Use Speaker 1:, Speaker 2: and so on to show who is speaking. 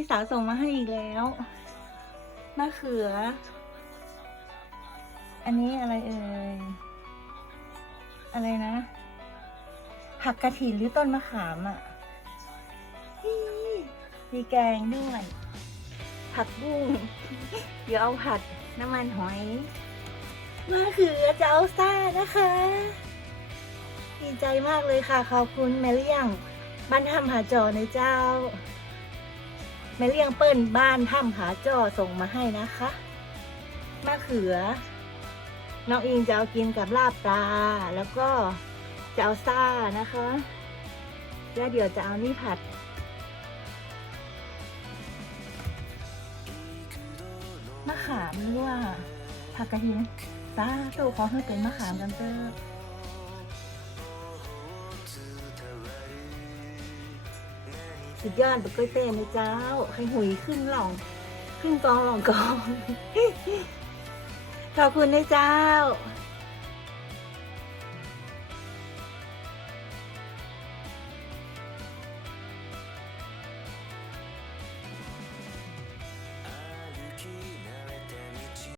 Speaker 1: พี่สาวส่งมาให้อีกแล้วมะเขือ อันนี้อะไรเอ่ย อะไรนะ ผักกระถินหรือต้นมะขามอะมีแกงด้วย ผักบุ้ง เดี๋ยวเอาผัดน้ำมันหอยมะเขือเจ้าซ่านะคะดีใจมากเลยค่ะ ขอบคุณแม่เลี้ยงบ้านถ้ำผาจอในเจ้า แม่เลี้ยงเปิ้ลบ้านถ้ำผาจอส่งมาให้นะคะมะเขือ น้องอิงจะเอากินกับลาบปลา แล้วก็จะเอาซ่านะคะ แล้วเดี๋ยวจะเอานี่ผัด มะขามหรือว่าผักกระเทียมตาตูขอให้เป็นมะขามกันเตอ สุดยอดแบบก้อยเต้นะเจ้าให้หุยขึ้นหล่อง ขึ้นกองหล่องกอง ขอบคุณนะเจ้า